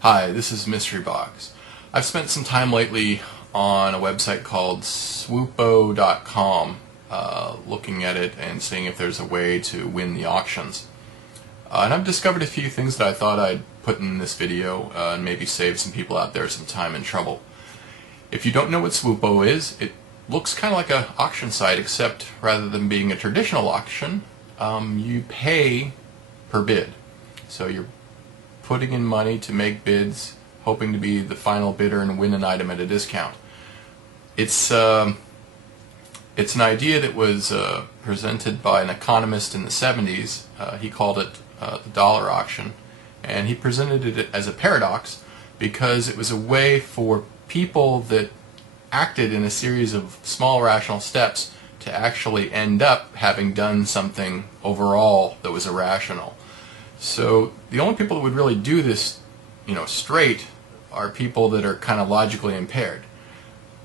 Hi, this is Mystery Box. I've spent some time lately on a website called swoopo.com looking at it and seeing if there's a way to win the auctions. And I've discovered a few things that I thought I'd put in this video and maybe save some people out there some time and trouble. If you don't know what Swoopo is, it looks kind of like an auction site, except rather than being a traditional auction, you pay per bid. So you're putting in money to make bids, hoping to be the final bidder and win an item at a discount. It's an idea that was presented by an economist in the 70s. He called it the dollar auction, and he presented it as a paradox because it was a way for people that acted in a series of small rational steps to actually end up having done something overall that was irrational. So the only people that would really do this, straight are people that are kind of logically impaired.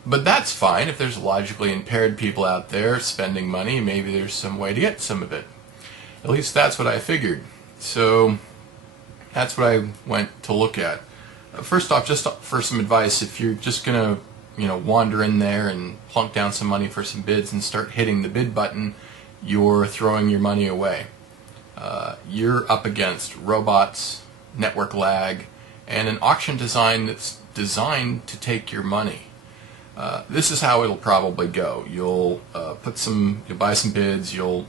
But that's fine. If there's logically impaired people out there spending money, maybe there's some way to get some of it. At least that's what I figured. So that's what I went to look at. First off, just for some advice, if you're just going to wander in there and plunk down some money for some bids and start hitting the bid button, you're throwing your money away. You're up against robots, network lag, and an auction design that's designed to take your money. This is how it'll probably go. You'll you'll buy some bids, you'll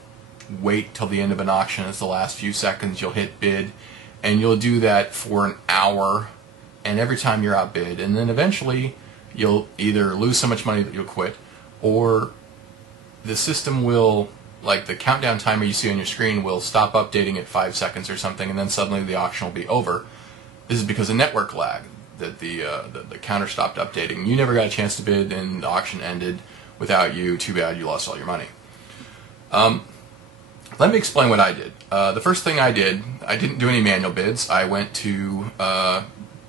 wait till the end of an auction, it's the last few seconds, you'll hit bid, and you'll do that for an hour, and every time you're outbid, and then eventually you'll either lose so much money that you'll quit, or the system will, like the countdown timer you see on your screen, will stop updating at 5 seconds or something, and then suddenly the auction will be over. This is because of network lag, that the counter stopped updating. You never got a chance to bid, and the auction ended without you. Too bad, you lost all your money. Let me explain what I did. The first thing I did, I didn't do any manual bids. I went to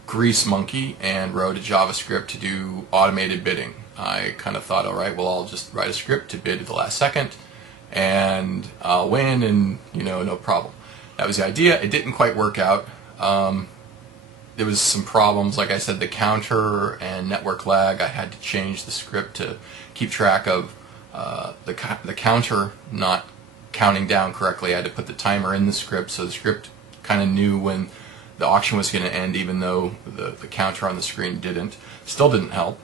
Grease Monkey and wrote a JavaScript to do automated bidding. I kind of thought, alright, well, I'll just write a script to bid at the last second, and I'll win, and no problem. That was the idea. It didn't quite work out. There was some problems, like I said, the counter and network lag. I had to change the script to keep track of the counter not counting down correctly. I had to put the timer in the script, so the script kind of knew when the auction was going to end, even though the counter on the screen didn't. Still didn't help.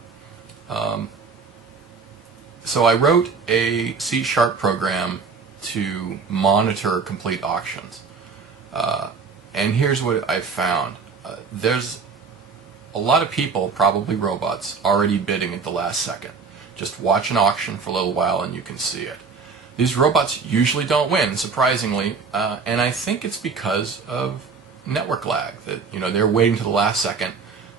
So I wrote a C# program to monitor complete auctions. And here's what I found. There's a lot of people, probably robots, already bidding at the last second. Just watch an auction for a little while and you can see it. These robots usually don't win, surprisingly, and I think it's because of network lag. That they're waiting to the last second.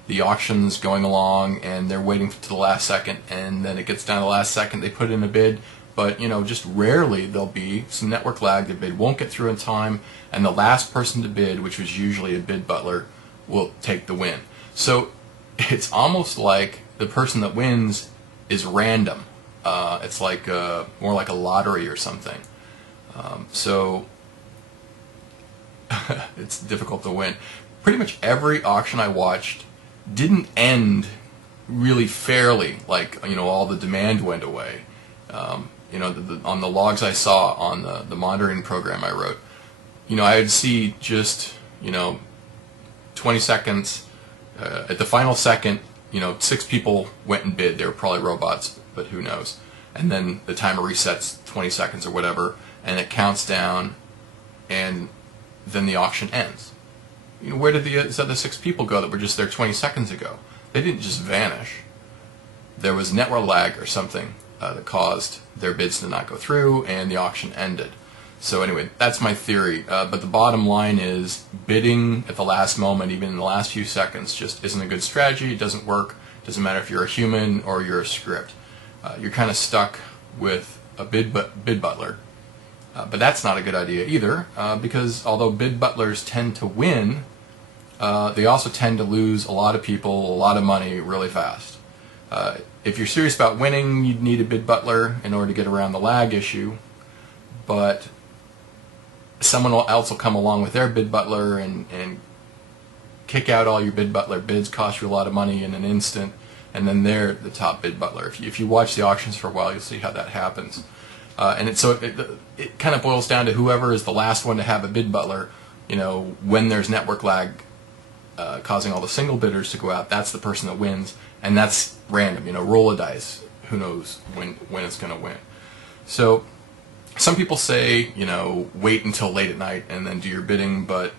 The auction's going along, and they're waiting to the last second, and then it gets down to the last second, they put in a bid, but just rarely there'll be some network lag. The bid won't get through in time, and the last person to bid, which was usually a bid butler, will take the win. So it's almost like the person that wins is random. It's like more like a lottery or something. So it's difficult to win. Pretty much every auction I watched didn't end really fairly, like all the demand went away. On the logs I saw on the monitoring program I wrote, I would see just 20 seconds at the final second. 6 people went and bid. They were probably robots, but who knows? And then the timer resets 20 seconds or whatever, and it counts down, and then the auction ends. Where did the other 6 people go that were just there 20 seconds ago? They didn't just vanish. There was network lag or something that caused their bids to not go through, and the auction ended. So anyway, that's my theory. But the bottom line is, bidding at the last moment, even in the last few seconds, just isn't a good strategy. It doesn't work. It doesn't matter if you're a human or you're a script. You're kind of stuck with a bid butler. But that's not a good idea either, because although bid butlers tend to win, they also tend to lose a lot of people, a lot of money really fast. If you're serious about winning, you'd need a bid butler in order to get around the lag issue, but someone else will come along with their bid butler and kick out all your bid butler bids, cost you a lot of money in an instant, and then they're the top bid butler. If you watch the auctions for a while, you'll see how that happens. So it kind of boils down to whoever is the last one to have a bid butler. When there's network lag causing all the single bidders to go out, that's the person that wins, and that's random. Roll a dice. Who knows when it's going to win? So some people say, wait until late at night and then do your bidding, but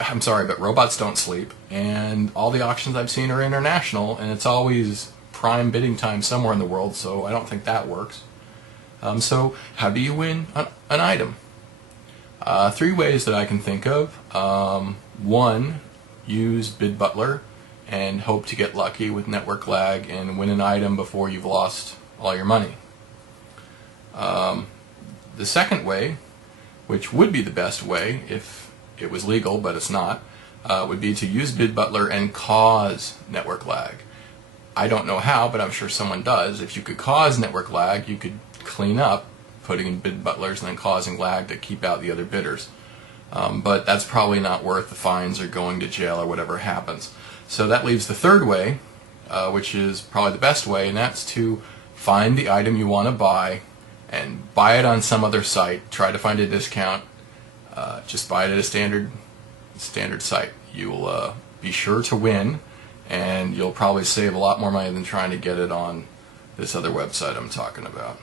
I'm sorry, but robots don't sleep, and all the auctions I've seen are international, and it's always prime bidding time somewhere in the world, so I don't think that works. So how do you win an item? 3 ways that I can think of. 1, use Bid Butler and hope to get lucky with network lag and win an item before you've lost all your money. The second way, which would be the best way if it was legal, but it's not, would be to use Bid Butler and cause network lag. I don't know how, but I'm sure someone does. If you could cause network lag, you could clean up putting in bid butlers and then causing lag to keep out the other bidders. But that's probably not worth the fines or going to jail or whatever happens. So that leaves the third way, which is probably the best way, and that's to find the item you want to buy and buy it on some other site. Try to find a discount. Just buy it at a standard site. You'll be sure to win, and you'll probably save a lot more money than trying to get it on this other website I'm talking about.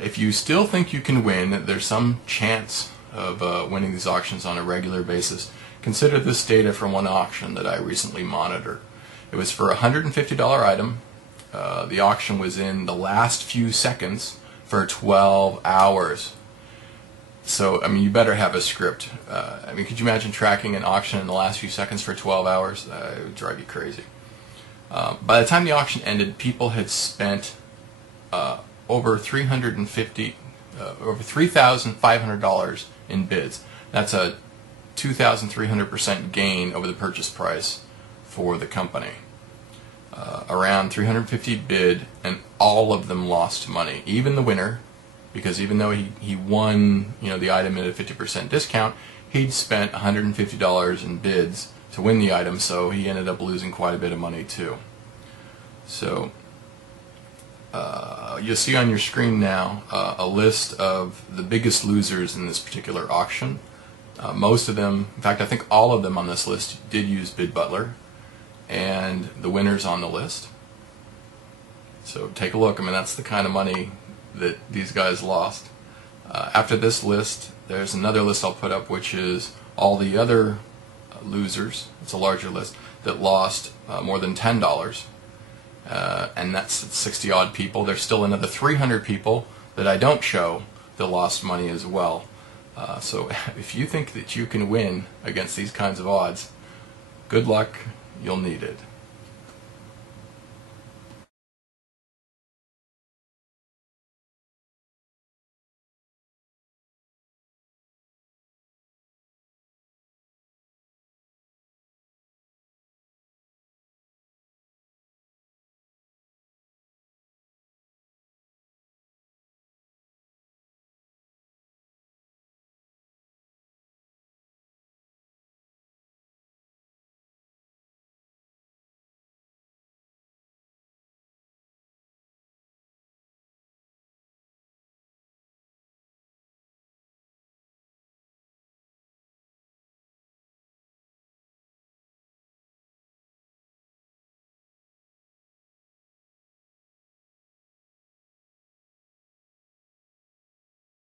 If you still think you can win, there's some chance of winning these auctions on a regular basis, consider this data from one auction that I recently monitored. It was for a $150 item. The auction was in the last few seconds for 12 hours. So, I mean, you better have a script. Could you imagine tracking an auction in the last few seconds for 12 hours? It would drive you crazy. By the time the auction ended, people had spent over $3,500 in bids. That's a 2,300% gain over the purchase price for the company. Around 350 bid, and all of them lost money. Even the winner, because even though he won, the item at a 50% discount, he'd spent $150 in bids to win the item, so he ended up losing quite a bit of money too. So you'll see on your screen now a list of the biggest losers in this particular auction. Most of them, in fact I think all of them on this list did use Bid Butler, and the winners on the list. So take a look. That's the kind of money that these guys lost. After this list, there's another list I'll put up, which is all the other losers. It's a larger list that lost more than $10. And that's 60 odd people. There's still another 300 people that I don't show that lost money as well. So if you think that you can win against these kinds of odds, good luck. You'll need it.